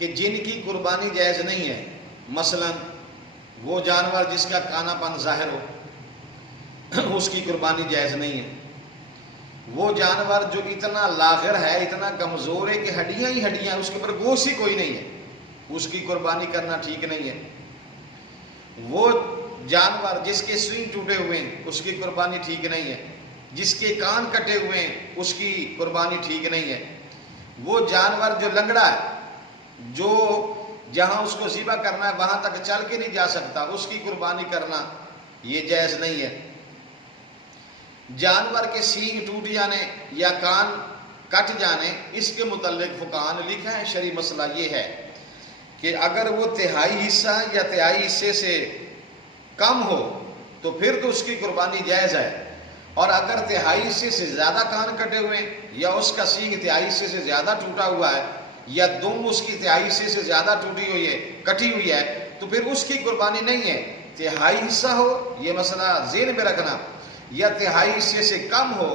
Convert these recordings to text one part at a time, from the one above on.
کہ جن کی قربانی جائز نہیں ہے، مثلا وہ جانور جس کا کانا پن ظاہر ہو اس کی قربانی جائز نہیں ہے، وہ جانور جو اتنا لاغر ہے، اتنا کمزور ہے کہ ہڈیاں ہی ہڈیاں، اس کے اوپر گوشت ہی کوئی نہیں ہے، اس کی قربانی کرنا ٹھیک نہیں ہے، وہ جانور جس کے سینگ ٹوٹے ہوئے ہیں اس کی قربانی ٹھیک نہیں ہے، جس کے کان کٹے ہوئے ہیں اس کی قربانی ٹھیک نہیں ہے، وہ جانور جو لنگڑا ہے، جو جہاں اس کو ذبح کرنا ہے وہاں تک چل کے نہیں جا سکتا، اس کی قربانی کرنا یہ جائز نہیں ہے۔ جانور کے سینگ ٹوٹ جانے یا کان کٹ جانے، اس کے متعلق فقہاء نے لکھا ہے شرعی مسئلہ یہ ہے کہ اگر وہ تہائی حصہ یا تہائی حصے سے کم ہو تو پھر تو اس کی قربانی جائز ہے، اور اگر تہائی حصے سے زیادہ کان کٹے ہوئے یا اس کا سینگ تہائی حصے سے زیادہ ٹوٹا ہوا ہے یا دم اس کی تہائی حصے سے زیادہ ٹوٹی ہوئی ہے، کٹی ہوئی ہے، تو پھر اس کی قربانی نہیں ہے۔ تہائی حصہ ہو، یہ مسئلہ ذہن میں رکھنا، یا تہائی حصے سے کم ہو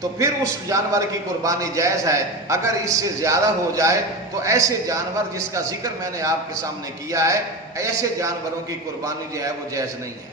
تو پھر اس جانور کی قربانی جائز ہے۔ اگر اس سے زیادہ ہو جائے تو ایسے جانور جس کا ذکر میں نے آپ کے سامنے کیا ہے، ایسے جانوروں کی قربانی جو ہے وہ جائز نہیں ہے۔